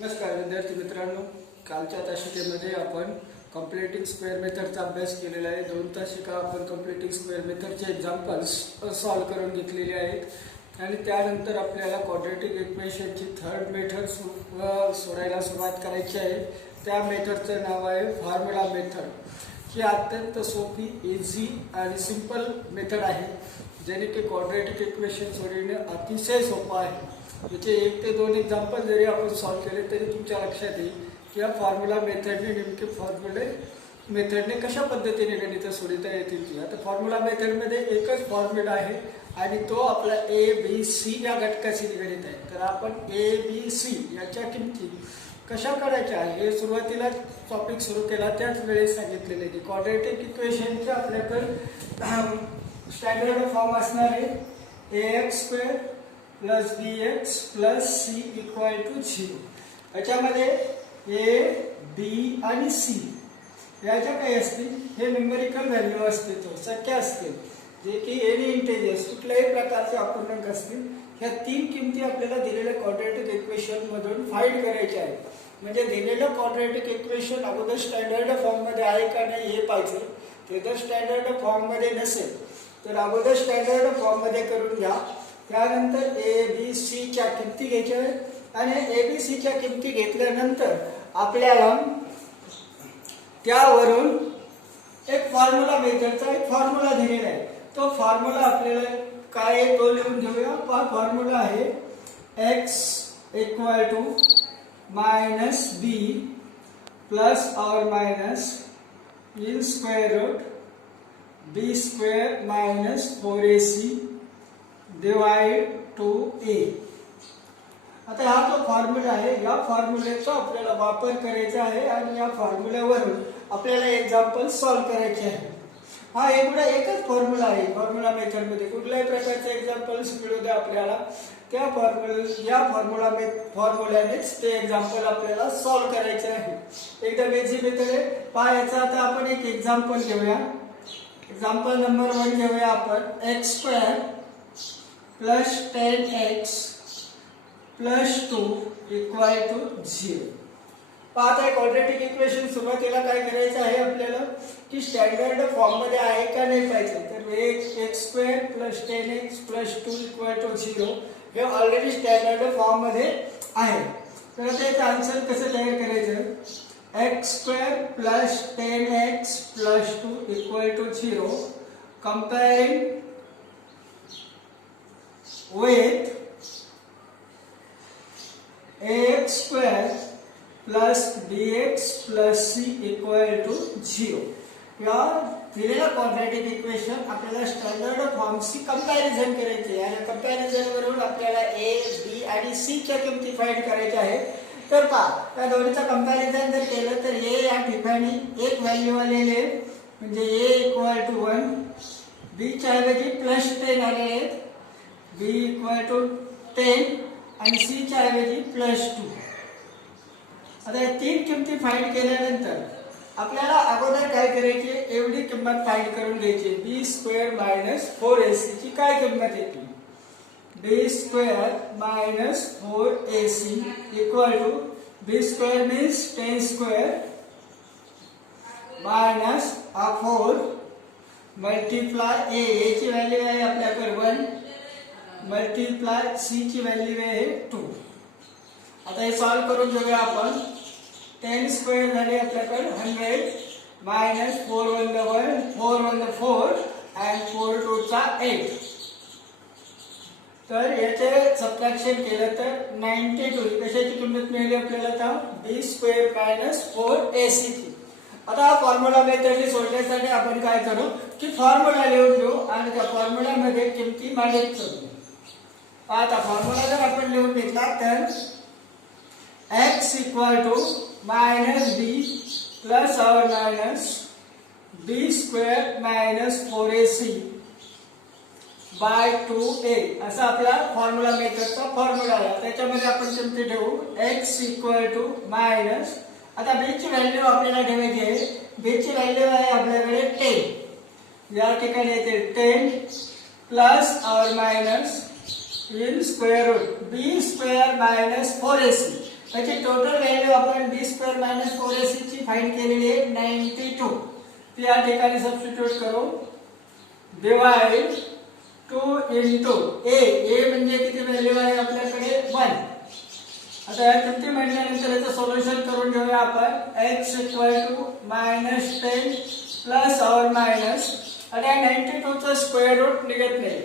नमस्कार विद्यार्थी मित्रांनो, कालच्या तासिकेमध्ये आपण कंप्लीटिंग स्क्वेअर मेथडचा अभ्यास केलेला आहे। 2 तासिका आपण कंप्लीटिंग स्क्वेअर मेथडचे एक्झाम्पल्स सॉल्व करून घेतलेले आहेत आणि त्यानंतर आपल्याला क्वाड्रॅटिक इक्वेशनची थर्ड मेथड सोडायला सुरुवात करायची आहे। त्या मेथडचं नाव आहे फॉर्म्युला मेथड। ही अत्यंत सोपी, इझी आणि सिंपल मेथड आहे, ज्याने की क्वाड्रॅटिक इक्वेशन सोडवणे अतिशय सोपं आहे। याचे 1 ते 2 एक्झाम्पल जरी आपण सॉल्व केले तरी तुमच्या लक्षात येईल की या फॉर्म्युला मेथडने नेमके मेथडने कशा पद्धतीने गणित सोडवता येतील की आता फॉर्म्युला मेथडमध्ये एकच फॉर्म्युला आहे आणि तो आपला ए बी सी या घटकाशी निगडित आहे। तर आपण ए बी सी याच्या किमती कशा करायच्या हे सुरुवातीला टॉपिक सुरू केला त्याच वेळेस सांगितलेले की क्वाड्रॅटिक इक्वेशनचे आपल्याकडे स्टँडर्ड फॉर्म असणार आहे ax² plus bx plus c equal to 0। याच्यामध्ये a b आणि c याच्या काही असतील, हे न्यूमेरिकल व्हॅल्यू असतील, तो संख्या असतील, जे की एनी इंटिजर्स कुठल्याही प्रकारचे अपूर्णांक असतील। ह्या 3 किमती आपल्याला दिलेल्या क्वाड्रॅटिक इक्वेशन मधून फाइंड करायच्या आहेत। म्हणजे दिलेलं क्वाड्रॅटिक इक्वेशन अगोदर स्टँडर्ड फॉर्म मध्ये आहे का नाही हे पाहिजे। ते जर स्टँडर्ड फॉर्म मध्ये नसेल तर अगोदर स्टँडर्ड फॉर्म मध्ये करून घ्या। त्यानंतर ए बी सी च्या किमती घ्यायच्या आहेत आणि ए बी सी च्या किमती घेतल्यानंतर आपल्याला त्यावरून एक फॉर्म्युला मेथडचा एक फॉर्म्युला दिलेला आहे। तो फॉर्म्युला आपल्याला काय आहे तो लिहून घेऊया। हा फॉर्म्युला आहे x equal to minus B plus और minus in square root B square minus 4ac divide to A. आता हा जो फॉर्म्युला आहे या फॉर्म्युलेचा आपल्याला वापर करायचा आहे आणि या फॉर्म्युल्यावरून आपल्याला एक्झाम्पल सॉल्व करायचे आहे। हा एकच फॉर्म्युला आहे फॉर्म्युला मेथडमध्ये। कुठल्याही प्रकारचे एक्झाम्पल्स मिळू द्या आपल्याला, त्या फॉर्म्युल्यानेच ते एक्झाम्पल आपल्याला सॉल्व करायचे आहे। एकदम इझी मेथड आहे। पाहायचा आता आपण एक एक्झाम्पल घेऊया। एक्झाम्पल नंबर 1 घेऊया आपण x² plus 10x plus 2 equal to 0। पाहता है क्वाड्रॅटिक इक्वेशन सुरुवातीला काय करायचं आहे आपल्याला की स्टँडर्ड फॉर्म मध्ये आहे का नाही पाहिजे। तर x² plus 10x plus 2 equal to 0 हे ऑलरेडी स्टँडर्ड फॉर्म मध्ये आहे। तर आता याचं आन्सर कसं तयार करायचं, x² plus 10x plus 2 equal to 0 comparing with ax² plus bx plus c equal to 0। या दिलेल्या क्वाड्रॅटिक इक्वेशन आपल्याला स्टँडर्ड फॉर्मशी कंपॅरिझन करायचे आहे आणि कंपॅरिझन वरून आपल्याला a b आणि c च्या किमती फाइंड करायच्या आहेत। तर पहा त्या दोन्हीचं कंपॅरिझन जर केलं तर a या ठिकाणी एक व्हॅल्यू आलेले म्हणजे a इक्वल टू 1, b च्या ऐवजी प्लस 10 आलेले आहेत, b इक्वल टू 10 आणि c च्या ऐवजी प्लस 2। आता या 3 किमती फाइंड केल्यानंतर आपल्याला अगोदर काय करायचे, एवढी किंमत फाइंड करून घ्यायची b² मायनस 4ac ची काय किंमत येते, b² minus 4ac equal to b² means 10² minus 4 multiply a ची व्हॅल्यू आहे आपल्याकडे 1 मल्टीप्लाय c ची व्हॅल्यू आहे 2। आता हे सॉल्व करून घेऊया आपण। 10² झाले आपल्याकडे 100 मायनस 4 1 1 4 1 4 and 4 2 8। तर याचे सबट्रॅक्शन केलं तर 92 कशाची किंमत मिळाली आपल्याला आता b² मायनस 4ac ची। आता हा फॉर्म्युला मेथडने सोडण्यासाठी आपण काय करू की फॉर्म्युला लिहून घेऊ आणि त्या फॉर्म्युल्यामध्ये किमती मांडत करू। आता फॉर्म्युला जर आपण लिहून घेतला तर x equal to minus B plus और minus b² minus 4ac by 2a असा आपला फॉर्म्युला मेथडचा फॉर्म्युला आहे। त्याच्यामध्ये आपण किमती ठेवू x इक्वल टू मायनस, आता b ची व्हॅल्यू आपल्याला ठेवायची आहे, b ची व्हॅल्यू आहे आपल्याकडे 10, या ठिकाणी येते 10 प्लस और minus in square root b² minus 4ac त्याची टोटल व्हॅल्यू आपण b² - 4ac ची फाइंड केलेली आहे 92. ती या ठिकाणी सबस्टिट्यूट करू. डिवाइड 2 इंटू a म्हणजे किती व्हॅल्यू आहे आपल्याकडे 1. आता या किमती म्हटल्यानंतर याचं सोल्युशन करून घेऊया आपण. x -10 प्लस और मायनस आणि 92 चा स्क्वेअर रूट निघत नाही,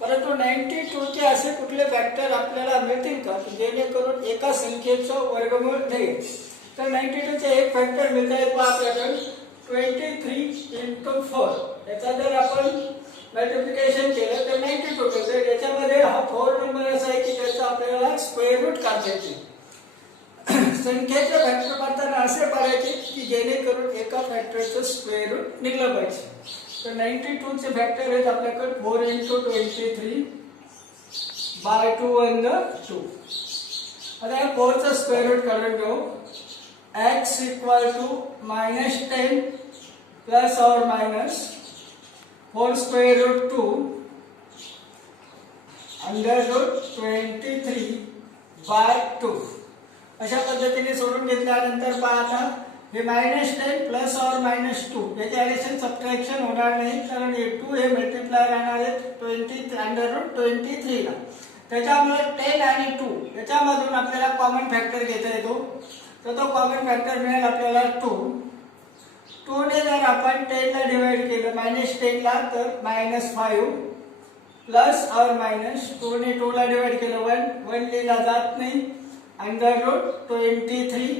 परंतु 92 चे असे कुठले फॅक्टर आपल्याला मिळतील का जेणेकरून एका संख्येचं वर्गमूळ निघेल. तर 92 चे एक फॅक्टर मिळत आहे तो आपल्याकडे 23 इंटू 4. याचा जर आपण मल्टिप्लिकेशन केलं तर 92 होतं. याच्यामध्ये हा 4 नंबर असा आहे की त्याचा आपल्याला स्क्वेअर रूट काढता येते. संख्येचे फॅक्टर पाहताना असे पाहायचे की जेणेकरून एका फॅक्टरचं स्क्वेअर रूट निघलं पाहिजे. तर 92 चे फॅक्टर आहेत आपल्याकडे 4 इंटू 23 बाय 2 वन 2. आता या 4 चा स्क्वेअर रूट काढून घेऊ. x -10 plus or minus 4 square root 2 under root 23 by 2. अशा पद्धतीने सोडून घेतल्यानंतर पहा आता हे -10 प्लस और माइनस 2 याचे ॲडिशन सबट्रॅक्शन होणार नाही, कारण हे 2 हे मल्टिप्लाय राहणार आहेत 20 अंडर रूट 23 ला. त्याच्यामुळे 10 आणि 2 याच्यामधून आपल्याला कॉमन फॅक्टर घेता येतो. तर तो कॉमन फॅक्टर मिळेल आपल्याला 2. 2 ने जर आपण 10 ला डिवाइड केलं -10 ला तर -5 प्लस और माइनस 2 ने 2 ला डिवाइड केलं 1 लिहिला जात नाही अंडर रूट 23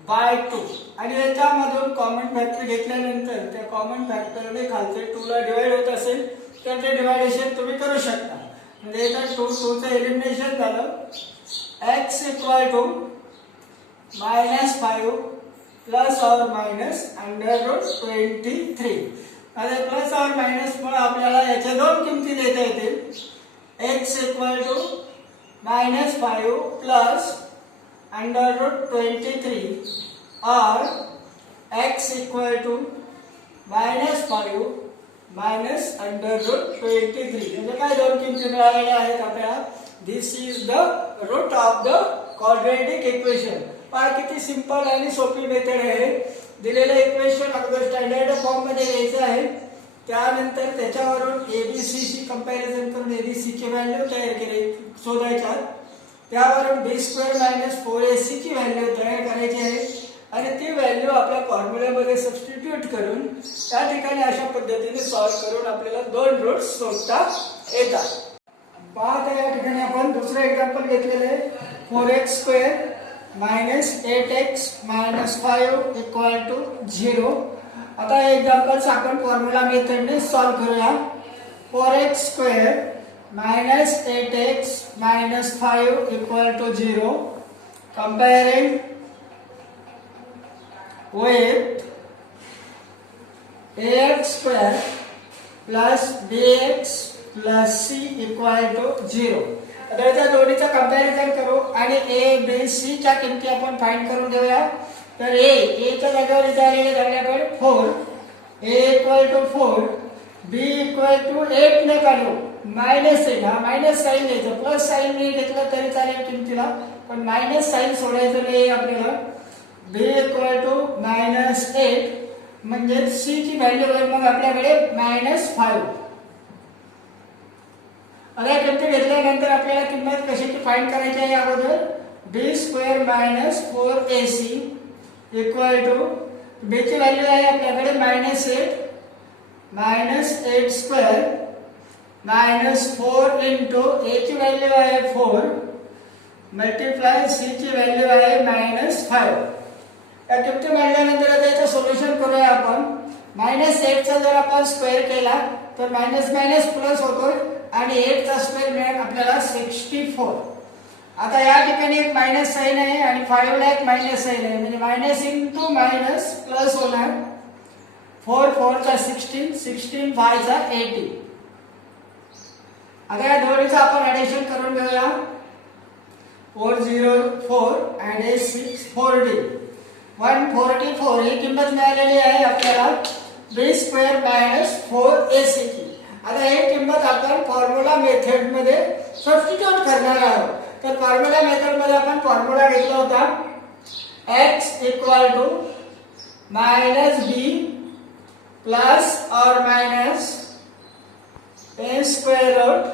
बाय 2. आणि याच्यामधून कॉमन फॅक्टर घेतल्यानंतर त्या कॉमन फॅक्टरने खालचे 2 ला डिवाइड होत असेल तर ते डिवायडेशन तुम्ही करू शकता. म्हणजे इथं 2 चं एलिमिनेशन झालं. x -5 plus or minus under root 23. आता प्लस और माइनस मुळे आपल्याला याच्या दोन किमती देता येतील. x -5 प्लस अंडर रूट 23 और x -5 मायनस अंडर रूट 23. म्हणजे काय दोन किमती मिळालेल्या आहेत आपल्याला. This is the root of the quadratic equation. पहा किती सिंपल आणि सोपी मेथड आहे. दिलेलं इक्वेशन अगोदर स्टँडर्ड फॉर्म मध्ये घ्यायचं आहे. त्यानंतर त्याच्यावरून एबीसी ची कंपॅरिझन करून एबीसी ची व्हॅल्यू तयार केली शोधायच्या. त्यावरून b² - 4ac ची व्हॅल्यू तयार करायची आहे आणि ती व्हॅल्यू आपल्या फॉर्म्युल्यामध्ये सबस्टिट्यूट करून त्या ठिकाणी अशा पद्धतीने सॉल्व्ह करून आपल्याला दोन रूट्स शोधता येतात. पहा या ठिकाणी आपण दुसरं एक्झाम्पल घेतलेलं आहे. 4x² - 8x - 5 = 0. आता हे एक्झाम्पल्स आपण फॉर्म्युला मेथडने सॉल्व्ह करूया. 4x² - 8x - 5 = 0. Comparing with ax² plus bx plus c = 0. आता त्या दोन्हीचं कंपॅरिझन करू आणि a b c च्या किमती आपण फाइंड करून घेऊया. तर a च्या जागेवर इथे आलेले आपल्याकडे 4, a = 4, b = 8 ने काढू. मायनस आहे ना, मायनस साइन घ्यायचं. प्लस साइन नाही घेतलं तरी चालेल किमतीला, पण मायनस साइन सोडायचं नाही आपल्याला. b = -8 म्हणजे c ची व्हॅल्यू होईल मग आपल्याकडे -5. आता किमती घेतल्यानंतर आपल्याला किंमत कशाची फाइंड करायची आहे अगोदर. b² - 4ac = b ची व्हॅल्यू आहे आपल्याकडे -8 -8² -4 इंटू a ची व्हॅल्यू आहे 4 मल्टिप्लाय c ची व्हॅल्यू आहे -5. या किमती मिळाल्यानंतर आता याचं सोल्युशन करूया आपण. -8 चा जर आपण स्क्वेअर केला तर मायनस मायनस प्लस होतो आणि 8 चा स्क्वेअर मिळेल आपल्याला 64. आता या ठिकाणी एक मायनस साइन आहे आणि 5 ला एक मायनस साइन आहे, म्हणजे मायनस इंटू मायनस प्लस होणार. 4 4 चा 16, 16 5 चा 80. आता या दोन्हीचं आपण ॲडिशन करून घेऊया. 404 and 640 144 ही किंमत मिळालेली आहे आपल्याला b² - 4ac ची. आता ही किंमत आपण फॉर्म्युला मेथड मध्ये सबस्टिट्यूट करणार आहोत. तर फॉर्म्युला मेथडमध्ये आपण फॉर्म्युला घेतला होता x = -b plus or minus a square root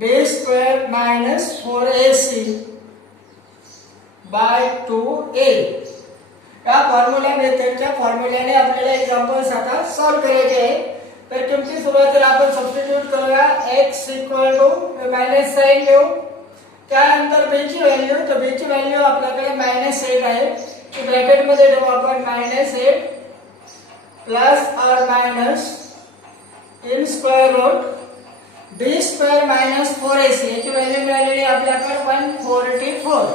b square minus 4ac by 2a. या फॉर्म्युला मेथडच्या फॉर्म्युल्याने आपल्याला एक्झाम्पल्स आता सॉल्व करायचे आहे. तर किमती सुरुवातीला आपण सबस्टिट्यूट करूया. x = मायनस साइन घेऊ. त्यानंतर b ची व्हॅल्यू, तर b ची व्हॅल्यू आपल्याकडे -8 आहे. की ब्रॅकेट मध्ये ठेवू आपण -8 plus or minus in square root b square minus 4ac याची व्हॅल्यू मिळालेली आपल्याकडे 144.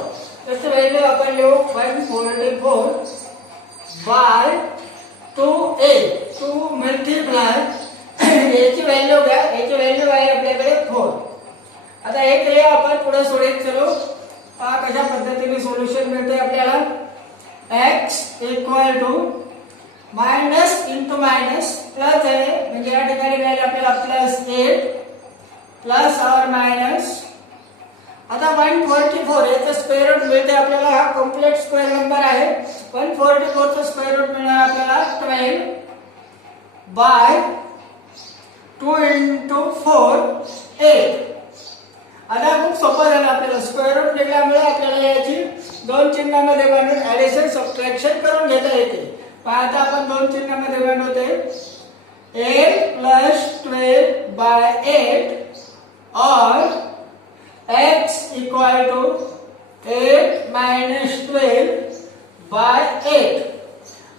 त्याची व्हॅल्यू आपण लिहू 144 बाय 2a. 2 मल्टिप्लाय याची व्हॅल्यू घ्या. याची व्हॅल्यू आहे आपल्याकडे 4. आता हे केले आपण पुढे सोडत चलो. कशा पद्धतीने सोल्युशन मिळते आपल्याला. x = minus into minus plus आहे म्हणजे या ठिकाणी मिळेल आपल्याला +8 प्लस और माइनस. आता 144 याचा स्क्वेअर रूट मिळते आपल्याला. हा कम्प्लीट स्क्वेअर नंबर आहे. 144 चा स्क्वेअर रूट मिळणार आपल्याला 12 बाय 2 × 4 8. आता खूप सोपं झालं आपल्याला. स्क्वेअर रूट निघाल्यामुळे आपल्याला याची दोन चिन्हामध्ये बांधून ऍडिशन सबट्रॅक्शन करून घेता येते. आता आपण दोन चिन्हामध्ये बनवते 8 + 12 बाय 8 और x = 8 - 12 बाय 8.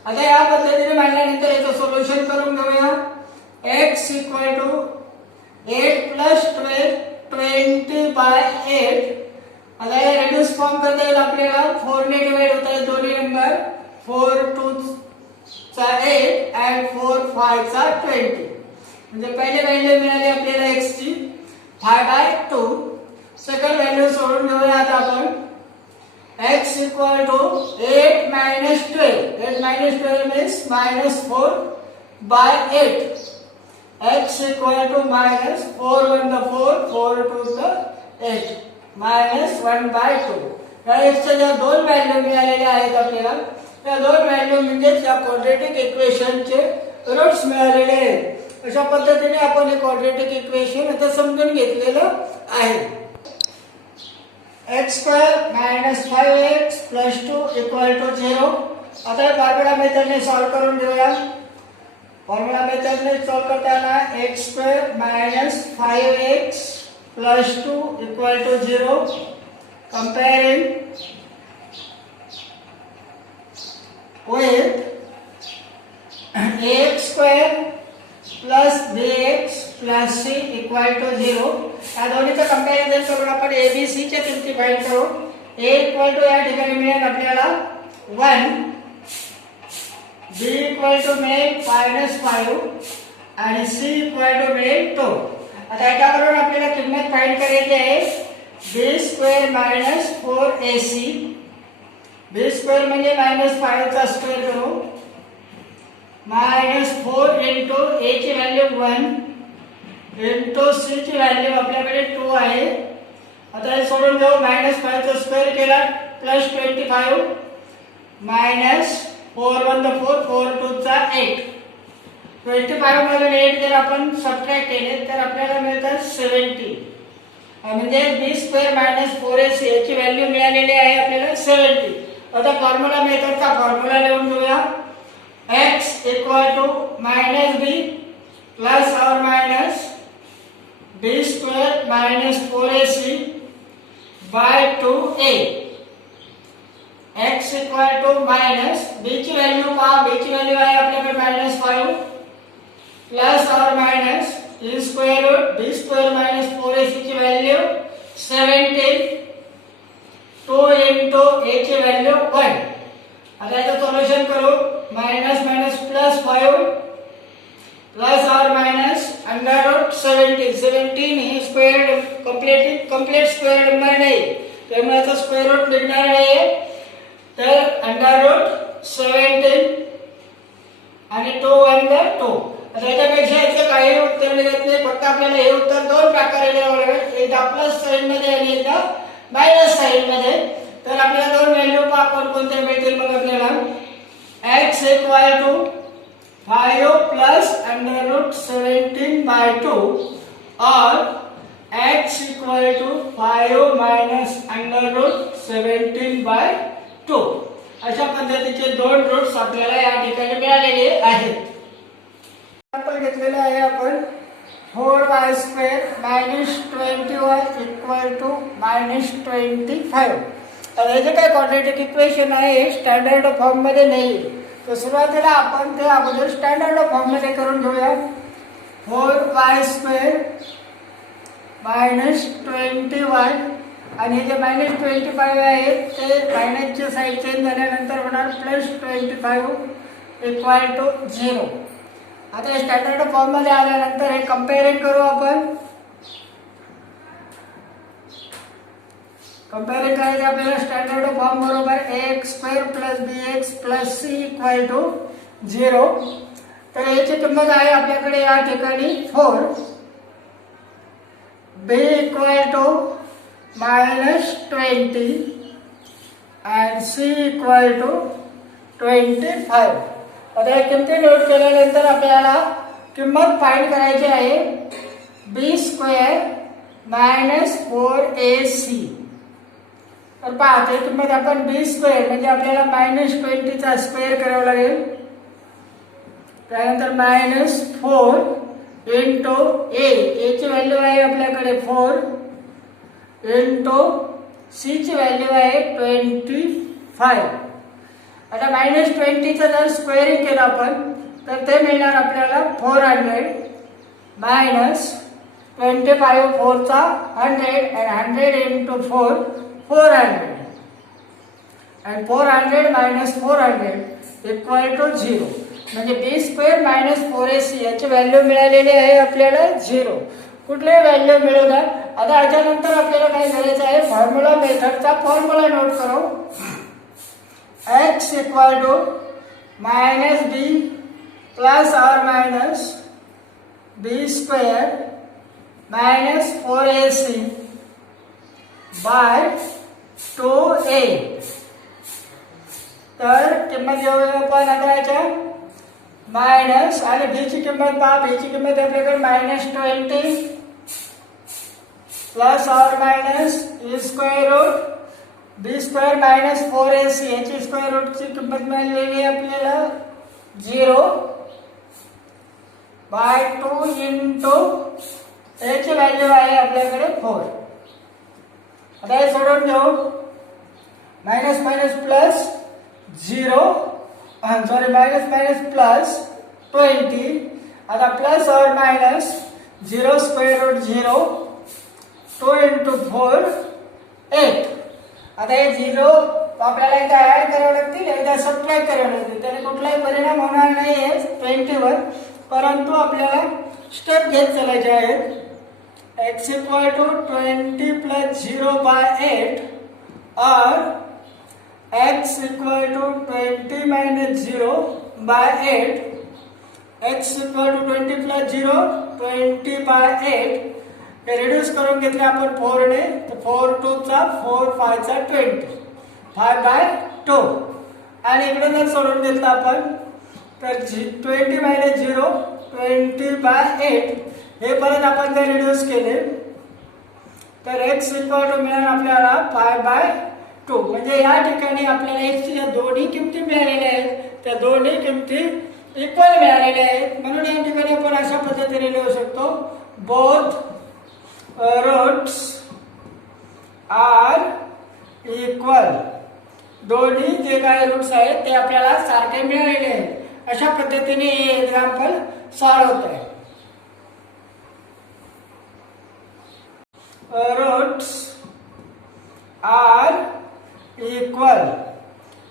आता या पद्धतीने मांडल्यानंतर याचं सोल्युशन करून घेऊया. x = 8 + 12 20 bye 8. आता हे रेड्यूस फॉर्म करता येईल आपल्याला. 4 ने डिवाइड होता है दोन्ही नंबर. 4 2 चा 8 and 4 5 चा 20. म्हणजे पहिले व्हॅल्यू मिळाली आपल्याला x ची 5/2. सेकंड व्हॅल्यू सोडून घेऊया आता आपण. x = 8 - 12. 8 - 12 means -4 by 8. x = -4 1 4 4 2 8 -1/2. या x च्या दोन व्हॅल्यू मिळालेल्या आहेत आपल्याला. या दोन व्हॅल्यू म्हणजे या क्वाड्रॅटिक इक्वेशनचे रूट्स मिळालेले आहेत. अशा पद्धतीने आपण हे क्वाड्रॅटिक इक्वेशन आता समजून घेतलेलं आहे. x² - 5x + 2 = 0. आता फॉर्म्युला मेथडने सॉल्व करून घेऊया. फॉर्म्युला मेथडने सॉल्व करताना x² - 5x + 2 = 0. Comparing with ax² + bx + c = 0. या दोन्हीचं कंपॅरिझन करून आपण a b c च्या किमती फाइंड करू. a = या ठिकाणी मिळेल आपल्याला 1, b = मिळेल -5 आणि c = मिळेल 2. आता याच्यावरून आपल्याला किंमत फाइंड करायची आहे. b² - 4ac. b² म्हणजे -5 चा स्क्वेअर करू. -4 * a ची व्हॅल्यू 1 * c ची व्हॅल्यू आपल्याकडे 2 आहे. आता हे सोडून घेऊ. -5 चा स्क्वेअर केला +25 -4 1 4 4 2 चा 8. 25 मधून 8 जर आपण सबट्रॅक्ट केले तर आपल्याला मिळतात 70. म्हणजे b² - 4ac याची व्हॅल्यू मिळालेली आहे आपल्याला 70. आता फॉर्म्युला मेथडचा फॉर्म्युला लिहून घेऊया. x = -b plus or minus b² - 4ac by 2a. x = minus b ची व्हॅल्यू पहा. b ची व्हॅल्यू आहे आपल्याकडे -5 plus or minus b² - 4ac ची व्हॅल्यू 17 2 * a ची व्हॅल्यू 1. आता याचं सोल्युशन करू. -5 plus or minus √17. 17 he square complete square number नाही त्यामुळे याचा स्क्वेअर रूट निघणार आहे. तर √17 आणि 2 × 2 आता याच्यापेक्षा याचे काही उत्तर देत नाही, फक्त आपल्याला हे उत्तर दोन प्रकारे लिहावं लागेल, एकदा प्लस साइन मध्ये आणि एकदा मायनस साइन मध्ये. तर आपल्याला दोन व्हॅल्यू आपण कोणत्या मिळतील मग आपल्याला x = 5 plus under root 17/2 or x = 5 minus under root 17/2 अशा पद्धतीचे दोन रूट्स आपल्याला या ठिकाणी मिळालेले आहेत. आपण घेतलेले आहे आपण 4y² - 20y = -25. तर हे जे काही क्वाड्रॅटिक इक्वेशन आहे स्टँडर्ड फॉर्म मध्ये नाही, तर सुरुवातीला आपण ते अगोदर स्टँडर्ड फॉर्म मध्ये करून घेऊया. 4y² - 20y आणि हे जे -25 आहे ते मायनसची साईड चेंज झाल्यानंतर होणार +25 = 0. आता हे स्टँडर्ड फॉर्म मध्ये आल्यानंतर हे कंपेअरिंग करू आपण. कंपेअरिंग करायचं आपल्याला स्टँडर्ड फॉर्म बरोबर ax² + bx + c = 0. तर याची किंमत आहे आपल्याकडे या ठिकाणी 4, b = -20 and c = 25. आता या किमती नोट केल्यानंतर आपल्याला किंमत फाइंड करायची आहे b² - 4ac. तर पहा ते किंमत आपण b² म्हणजे आपल्याला -20 चा स्क्वेअर करावा लागेल. त्यानंतर -4 * a ची व्हॅल्यू आहे आपल्याकडे 4 * c ची व्हॅल्यू आहे 25. आता -20 चा जर स्क्वेअरिंग केलं आपण तर ते मिळणार आपल्याला 400 - 25 4 चा 100 and 100 * 4 400 and 400 - 400 = 0. म्हणजे b² - 4ac याची व्हॅल्यू मिळालेली आहे आपल्याला 0. कुठलीही व्हॅल्यू मिळू द्या. आता याच्यानंतर आपल्याला काय करायचं आहे फॉर्म्युला मेथडचा फॉर्म्युला नोट करू. x = -b plus or minus b² - 4ac by 2a. तर किंमत घेऊया आपण आता याच्या मायनस आणि b ची किंमत पहा. b ची किंमत आपल्याकडे -20 plus or minus b² - 4ac याची स्क्वेअर रूट ची किंमत मिळालेली आहे आपल्याला 0 by 2 into याची व्हॅल्यू आहे आपल्याकडे 4. आता हे सोडून घेऊ. Minus minus plus 0 sorry minus plus 20. आता plus or minus 0 square route 0 2 into 4 8. आता हे 0 आपल्याला एकदा ऍड करावे लागतील, एकदा सबट्रॅक्ट करावे लागतील. त्याने कुठलाही परिणाम होणार नाही आहे 20 वर, परंतु आपल्याला स्टेप घेत चालायचे आहेत. x = 20 + 0/8 or x = 20 - 0/8. x = 20 + 0 20/8. हे रिड्यूस करून घेतले आपण 4 ने, तर 4 2 चा 4 5 चा 20 5/2. आणि इकडे जर सोडून घेतलं आपण तर 20 - 0 20/8. हे परत आपण जर रिड्यूस केले तर x = मिळणार आपल्याला 5/2. म्हणजे या ठिकाणी आपल्याला x च्या दोन्ही किमती मिळालेल्या आहेत, त्या दोन्ही किमती इक्वल मिळालेल्या आहेत. म्हणून या ठिकाणी आपण अशा पद्धतीने लिहू शकतो बोथ रूट्स आर इक्वल. दोन्ही जे काही रूट्स आहेत ते आपल्याला सारखे मिळालेले आहेत. अशा पद्धतीने हे एक्झाम्पल सॉल्व्ह होत आहे. Roots are equal.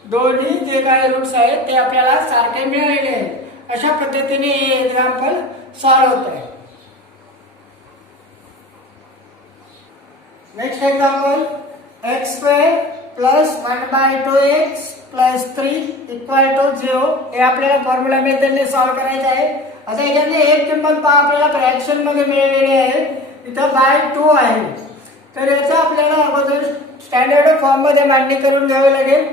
दोन्ही जे काही रूट्स आहेत ते आपल्याला सारखे मिळालेले आहेत. अशा पद्धतीने हे एक्झाम्पल सॉल्व्ह होत आहे. Next example x² + 1/2x + 3 = 0. हे आपल्याला फॉर्म्युला मेथडने सॉल्व्ह करायचे आहे. आता याच्यातली एक किंमत पहा आपल्याला फ्रॅक्शन मध्ये मिळालेली आहे, इथं बाय 2 आहे. तर याचं आपल्याला अगोदर स्टँडर्ड फॉर्म मध्ये मांडणी करून घ्यावी लागेल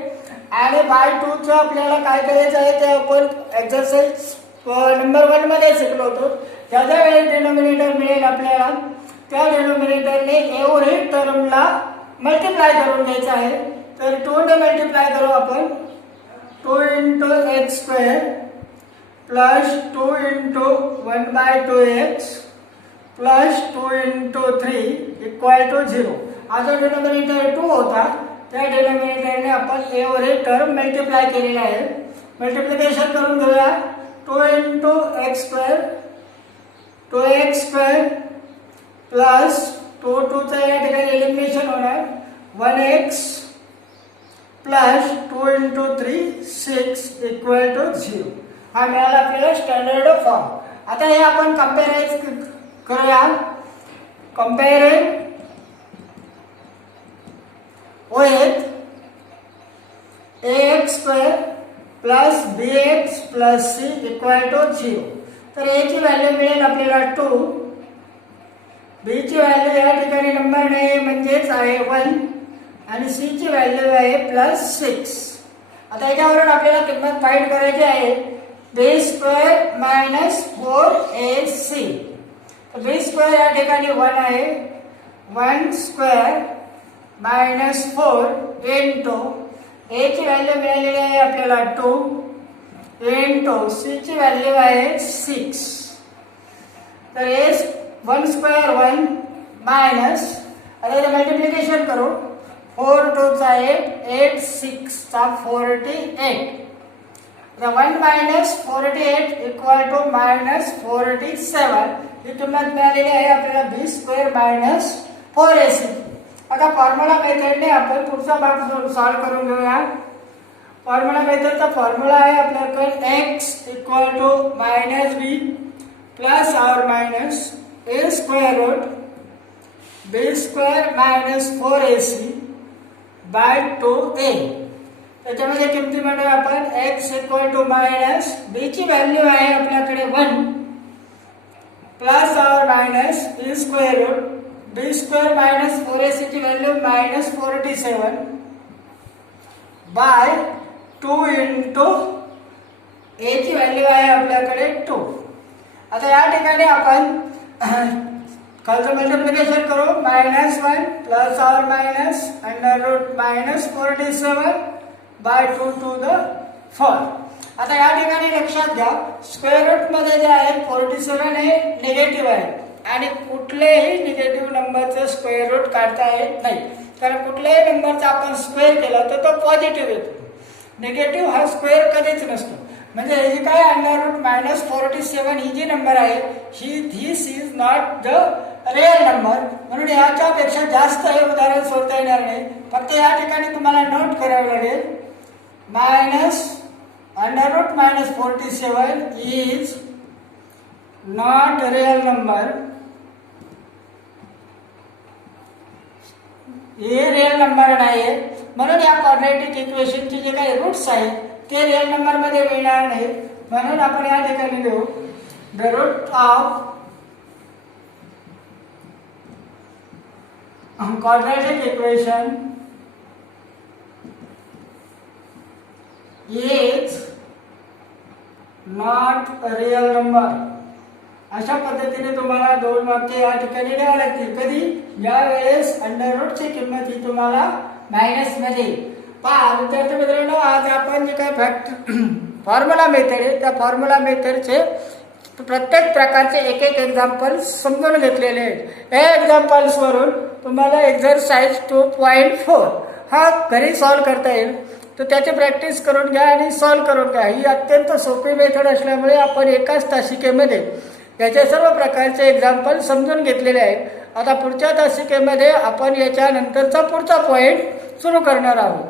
आणि बाय 2चं आपल्याला काय करायचं आहे ते आपण एक्सरसाइज नंबर 1 मध्ये शिकलो होतो. ज्या ज्या वेळी डिनोमिनेटर मिळेल आपल्याला त्या डिनोमिनेटरने एवढी टर्मला मल्टिप्लाय करून घ्यायचं आहे. तर 2 ने मल्टिप्लाय करू आपण. 2 into x square plus 2 into 1 by 2x plus 2 into 3 equal to 0. हा जो डिनोमिनेटर 2 होता त्या डिनोमिनेटरने आपण एवढे टर्म मल्टिप्लाय केलेला आहे. मल्टिप्लिकेशन करून घेऊया. 2 into x square 2x square plus 2 2चा या ठिकाणी एलिमिनेशन होणार 1x plus 2 into 3 6 equal to 0. हा मिळाला आपल्याला स्टँडर्ड फॉर्म. आता हे आपण कंपेराइज करूया. कंपेअरिंग with ax square plus bx plus c equal to 0. तर a ची व्हॅल्यू मिळेल आपल्याला 2, b ची व्हॅल्यू या ठिकाणी नंबर नाही म्हणजेच आहे 1 आणि c ची व्हॅल्यू आहे +6. आता याच्यावरून आपल्याला किंमत फाइंड करायची आहे. b square minus 4ac. तर b स्क्वेअर या ठिकाणी 1 आहे. 1 स्क्वेअर मायनस 4 इंटू a ची व्हॅल्यू मिळालेली आहे आपल्याला 2 इंटू c ची व्हॅल्यू आहे 6. तर a 1 स्क्वेअर 1 मायनस आता इथे मल्टिप्लिकेशन करू. 4 2 चा 8 6 चा 48. तर 1 मायनस 48 इक्वल टू मायनस 47. ही किंमत मिळालेली आहे आपल्याला b स्क्वेअर मायनस 4ac. आता फॉर्म्युला मेथडने आपण पुढचा भाग सॉल्व करून घेऊया. फॉर्म्युला मेथडचा फॉर्म्युला आहे आपल्याकडे x equal to minus b plus और minus a square root b square minus 4ac by 2a. त्याच्यामध्ये किमतीमध्ये आपण x equal to minus b ची व्हॅल्यू आहे आपल्याकडे 1 प्लस और minus a square root b square minus 4ac ची value minus 47 by 2 into a ची व्हॅल्यू आहे आपल्याकडे 2. आता या ठिकाणी आपण खालचं मल्टिप्लिकेशन करू. -1 प्लस और minus under root minus 47 by 2 to the 4. आता या ठिकाणी लक्षात घ्या स्क्वेअर रूट मध्ये जे आहे 47 हे निगेटिव्ह आहे आणि कुठलेही निगेटिव्ह नंबरचं स्क्वेअर रूट काढता येत नाही. कारण कुठल्याही नंबरचा आपण स्क्वेअर केला तर तो पॉझिटिव्ह येतो. निगेटिव्ह हा स्क्वेअर कधीच नसतो. म्हणजे ही काय अंडर रूट मायनस 47 ही जी नंबर आहे ही this is not the real number. म्हणून याच्यापेक्षा जास्त हे उदाहरण सोडता येणार नाही. फक्त या ठिकाणी तुम्हाला नोट करावं लागेल minus under root minus 47 is not real number. हे रिअल नंबर नाही. म्हणून या क्वाड्रॅटिक इक्वेशनचे जे काही रूट्स आहेत ते रिअल नंबर मध्ये मिळणार नाही. म्हणून आपण या ठिकाणी लिहू the root of quadratic equation is not real number. अशा पद्धतीने तुम्हाला 2 वाक्य या ठिकाणी लिहावे लागतील. कधी या वेळेस अंडर रूटची किंमत ही तुम्हाला मायनस मध्ये. पहा विद्यार्थी मित्रांनो आज आपण जे काही फॉर्म्युला मेथड आहे त्या फॉर्म्युला मेथडचे प्रत्येक प्रकारचे एक एक एक्झाम्पल समजून घेतलेले आहेत. या एक्झाम्पल्स वरून तुम्हाला एक्झरसाइज 2.4 हा घरी सॉल्व करता येईल. तर त्याची प्रॅक्टिस करून घ्या आणि सॉल्व करून घ्या. ही अत्यंत सोपी मेथड असल्यामुळे आपण एकाच तासिकेमध्ये याचे सर्व प्रकारचे एक्झाम्पल समजून घेतलेले आहेत. आता पुढच्या तासिकेमध्ये आपण याच्यानंतरचा पुढचा पॉईंट सुरू करणार आहोत.